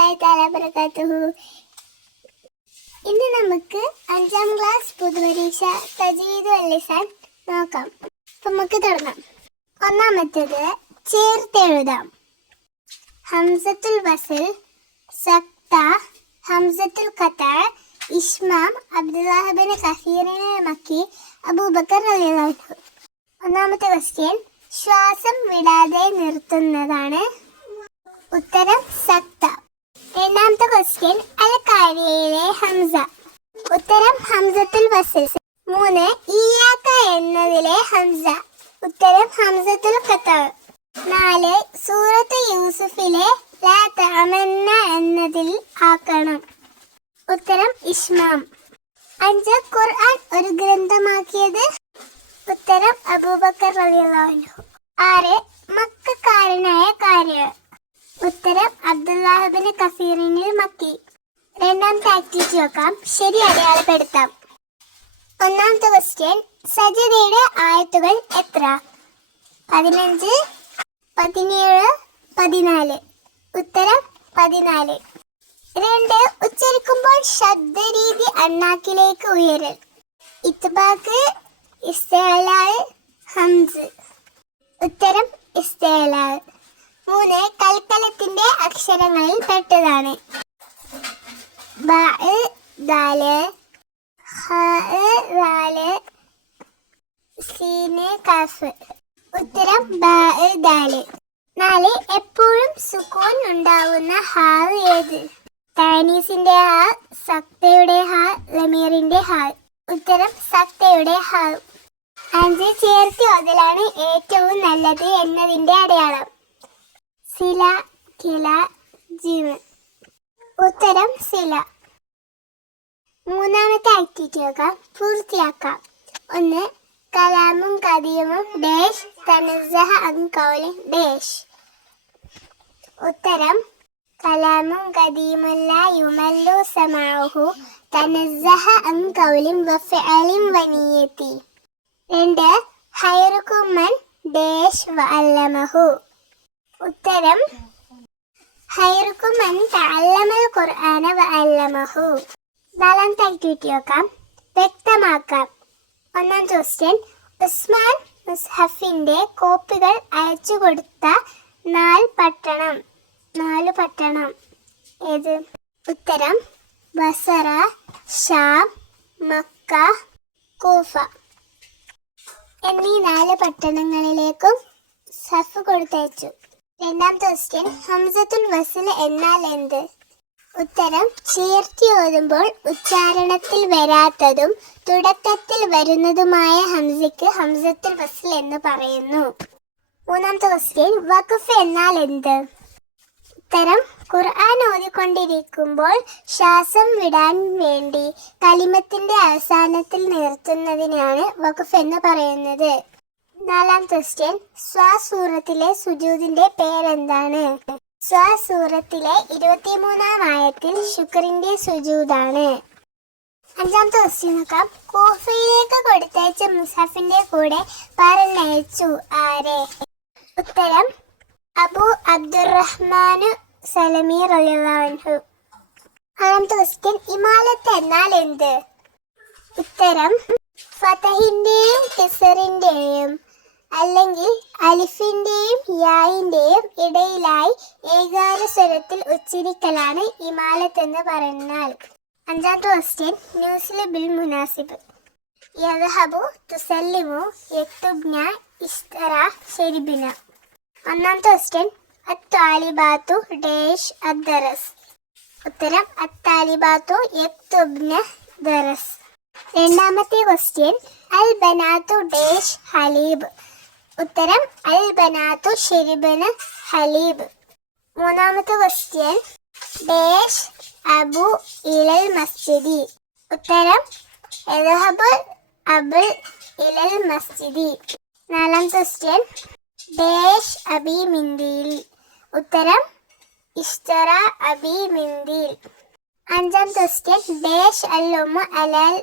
വറഹ്മത്തുള്ളാഹി തആല ഇന്ന് നമുക്ക് അഞ്ചാം ക്ലാസ് പൊതുപരീക്ഷ തജീദ് അല്ലിസാൻ നോക്കാം. അപ്പം നമുക്ക് തുടങ്ങാം. ഒന്നാമത്തേത് ചേർത്തെഴുതാം ഹംസത്തുൽ വസൽ സക്ത ഹംസത്തുൽ ഖത്ത ഇഷ്മാം അബ്ദുല്ലാഹിബിന് കഹീറിനെ മക്കി അബൂബക്കർ റളിയല്ലാഹു ഒന്നാമത്തെ ക്വസ്റ്റ്യൻ ശ്വാസം വിടാതെ നിർത്തുന്നതാണ്. ഉത്തരം സക്ത രണ്ടാമത്തെ ക്വസ്റ്റ്യൻ അൽ ഹംസ. ഉത്തരം ഹംസത്തുൽ വസിൽ മൂന്ന് ഇയാക്ക എന്നതിലെ ഹംസ. ഉത്തരം ഹംസത്തുൽ ഖത്തർ. നാല് സൂറത്ത് യൂസുഫിലെ ലാ തഅമന്ന എന്നതിൽ ആക്കണം. ഉത്തരം ഇഷ്മാം. അഞ്ച് ഖുർആൻ ഒരു ഗ്രന്ഥമാക്കിയത് ഉത്തരം അബൂബക്കർ റളിയല്ലാഹു ആറ് മക്കാരനായ കാര്യ. ഉത്തരം അബ്ദുല്ലാഹിബിന് കസീറിനിൽ മക്കി. രണ്ടാമത്തെ ആക്ടിവിറ്റി നോക്കാം. ശരി അടയാളപ്പെടുത്താം. ഒന്നാമത്തെ ക്വസ്റ്റ്യൻ സജിതയുടെ ആയത്തുകൾ എത്ര? പതിനഞ്ച് പതിനേഴ് പതിനാല്. ഉത്തരം പതിനാല്. രണ്ട് ഉച്ചരിക്കുമ്പോൾ ശബ്ദരീതി അണ്ണാക്കിലേക്ക് ഉയരൽ. ഇത്തുബാക്ക് ഇസ്തേലാൽ ഹംസ്. ഉത്തരം ഇസ്തേലാൽ. മൂന്ന് കൽക്കലത്തിന്റെ അക്ഷരങ്ങളിൽ പെട്ടതാണ്. ഉത്തരം ബ നാല് എപ്പോഴും സുക്കൂൻ ഉണ്ടാവുന്ന ഹാ ഏത്? താനീസിന്റെ ഹാ സക്തയുടെ ഹാ ലമീറിന്റെ ഹാ. ഉത്തരം സക്തയുടെ ഹാ. അഞ്ച് ചേർത്തി അതിലാണ് ഏറ്റവും നല്ലത് എന്നതിന്റെ അടയാളം. സില കില ജീവൻ ഉത്തരം സില മൂന്നാമത്തെ ആക്ടിവിറ്റി നോക്കാം പൂർത്തിയാക്കാം. ഒന്ന് കലാമും കദിയമും ഡേഷ് തനസഹ അങ്കൗലിൻ ഡേഷ്. ഉത്തരം കലാമും കദീമുല്ല യുമല്ലു സമാഹു തനസഹ അങ്കൗലിൻ വഫഅലിൻ വനിയത്തി. രണ്ട് ഹൈറുക്കുമൻ ഡേഷ് വഅല്ലമഹു. ഉത്തരം ഹൈറുക്കുമൻ തഅല്ലമൽ ഖുർആന വഅല്ലമഹു. നാലാമത്തെ ആക്ടിവിറ്റി നോക്കാം. വ്യക്തമാക്കാം. ഒന്നാം ക്വസ്റ്റ്യൻ ഉസ്മാൻ മുസ്ഹഫിന്റെ കോപ്പികൾ അയച്ചു കൊടുത്ത നാല് പട്ടണം. നാല് പട്ടണം. ഏത്? ഉത്തരം ബസറ ഷാം മക്ക കൂഫ. എന്നീ നാല് പട്ടണങ്ങളിലേക്കും സഫ് കൊടുത്തയച്ചു. രണ്ടാമത്തെ ക്വസ്റ്റ്യൻ ഹംസത്തുൽ വസല എന്നാൽ എന്ത്? ഉത്തരം ചേർത്തി ഓതുമ്പോൾ ഉച്ചാരണത്തിൽ വരാത്തതും തുടക്കത്തിൽ വരുന്നതുമായ ഹംസയ്ക്ക് ഹംസത്തുൽ വസൽ എന്ന് പറയുന്നു. മൂന്നാമത്തെ ക്വസ്റ്റ്യൻ വഖഫ് എന്നാൽ എന്ത്? ഉത്തരം ഖുർആൻ ഓതിക്കൊണ്ടിരിക്കുമ്പോൾ ശ്വാസം വിടാൻ വേണ്ടി കലിമത്തിന്റെ അവസാനത്തിൽ നിർത്തുന്നതിനാണ് വഖഫ് എന്ന് പറയുന്നത്. നാലാം ക്വസ്റ്റ്യൻ സ്വാസൂറത്തിലെ സുജൂദിന്റെ പേരെന്താണ്? സ്വാസൂറത്തിലെ ഇരുപത്തിമൂന്നാം ആയത്തിൽ ശുക്രിന്റെ സുജൂദാണ് അഞ്ചാമത്തെ ക്വസ്റ്റ്യൻ നോക്കാം. കോഫയിലേക്ക് കൊടുത്തയച്ച മുസാഫിന്റെ കൂടെ പറഞ്ഞയച്ചു. ആരെ? ഉത്തരം അബു അബ്ദുറഹ്മാനു സലമി റളിയല്ലാഹു ആറാമത്തെ ക്വസ്റ്റ്യൻ ഇമാലത്ത് എന്നാൽ എന്ത്? ഉത്തരം ഫതഹിന്റെയും കിസറിന്റെയും. അല്ലെങ്കിൽ അലിഫിന്റെയും യായിന്റെയും ഇടയിലായി ഏകാര സ്വരത്തിൽ ഉച്ചരിക്കലാണ് ഇമാലത്ത് എന്ന് പറഞ്ഞാൽ. അഞ്ചാമത്തെ ക്വസ്റ്റ്യൻ ന്യൂസിലെ ബിൽ മുനാസിബ്. യഥഹബു തുസല്ലിമു യക്തുബ്ന ഇസ്തറ ഷെരിബിന ഒന്നാമത്തെ ക്വസ്റ്റ്യൻ അത്താലിബാത്തു ഡേഷ് അദ്ദറസ്. ഉത്തരം അത്താലിബാത്തു യക്തുബ്ന ദറസ്. രണ്ടാമത്തെ ക്വസ്റ്റ്യൻ അൽ ബനാത്തു ഡേഷ് ഹലീബ്. ഉത്തരം അൽ ബനാത്തു ഷെരിബന് ഹലീബ്. മൂന്നാമത്തെ ക്വസ്റ്റ്യൻ ഡേഷ് അബു ഇലൽ മസ്ജിദി. ഉത്തരം എദഹബുൽ അബുൽ ഇലൽ മസ്ജിദി. നാലാമത്തെ ക്വസ്റ്റ്യൻ ഡേഷ് അബി മിന്തിയിൽ. ഉത്തരം ഇഷ്ടറ അബി മിന്തിയിൽ. അഞ്ചാം ക്വസ്റ്റ്യൻ ഡേഷ് അൽ ഉമ്മു അലൽ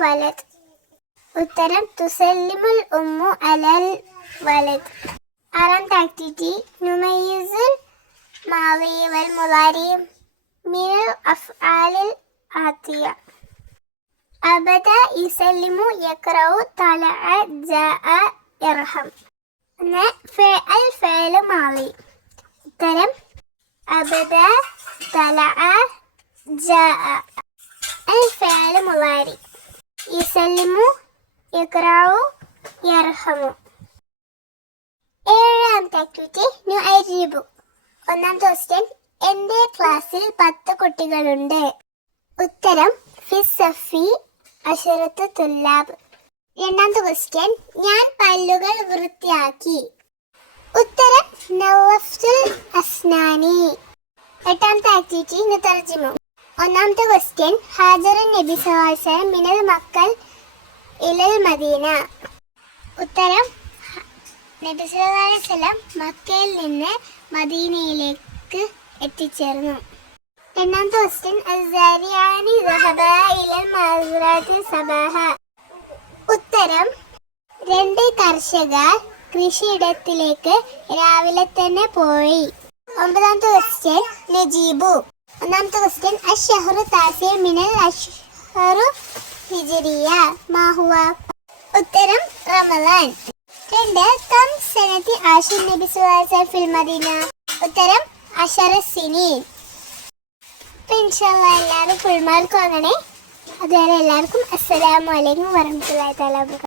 വലത് ഉത്തരം തുസല്ലിമുൽ ഉമ്മു അലൽ വലത് ആറാമത്തെ ആക്ടിവിറ്റി നുമയ്യിസുൽ മാവി വൽ മുലാരി മിനൽ അഫ്ആലിൽ ആത്തിയ അബദ യുസല്ലിമു യക്റഉ തലഅ ജാഅ ഇർഹം ഒന്ന് ഫിഅൽ ഫിഅൽ മാളി ഉത്തരം അബദ തലഅ ജാഅ അൽ ഫിഅൽ മുളാരി യുസല്ലിമു ഏഴാമത്തെ ആക്ടിവിറ്റി ന്യൂ അരിബു ഒന്നാം ക്വസ്റ്റ്യൻ എന്റെ ക്ലാസ്സിൽ പത്ത് കുട്ടികളുണ്ട്. ഉത്തരം ഫിസഫി അഷറത്ത് തുല്ലാബ്. രണ്ടാമത്തെ ക്വസ്റ്റ്യൻ ഞാൻ പല്ലുകൾ വൃത്തിയാക്കി. ഉത്തരം നവഫ്തുൽ അസ്നാനി. എട്ടാമത്തെ ആക്ടിവിറ്റി ഇന്ന് തർജിമു ഒന്നാമത്തെ ക്വസ്റ്റ്യൻ ഹാജറൻ നബി സഹാസൻ മിനൽ മക്കൾ ഇലൽ മദീന. ഉത്തരം നബി അലൈഹി വസല്ലം മക്കയിൽ നിന്ന് മദീനയിലേക്ക് എത്തിച്ചേർന്നു. രണ്ടാമത്തെ ക്വസ്റ്റ്യൻ ഉത്തരം രണ്ട് കർഷകർ കൃഷിയിടത്തിലേക്ക് രാവിലെ തന്നെ പോയി. ഒമ്പതാമത്തെ ക്വസ്റ്റ്യൻ നജീബു ഒന്നാമത്തെ ക്വസ്റ്റ്യൻ അഷഹറു താസിയ മിനൽ അഷ്ഹറു ഹിജറിയ മാഹുവ. ഉത്തരം റമദാൻ. രണ്ട് കം സനത്തി ആഷിൻ നബി സുഹാസ ഫിൽ മദീന ഉത്തരം അഷറ സിനീൻ. എല്ലാവരും ഫുൾമാർക്കും അങ്ങനെ അതുവരെ എല്ലാവർക്കും അസ്സലാമലൈക്കും തആല വബറകാതുഹു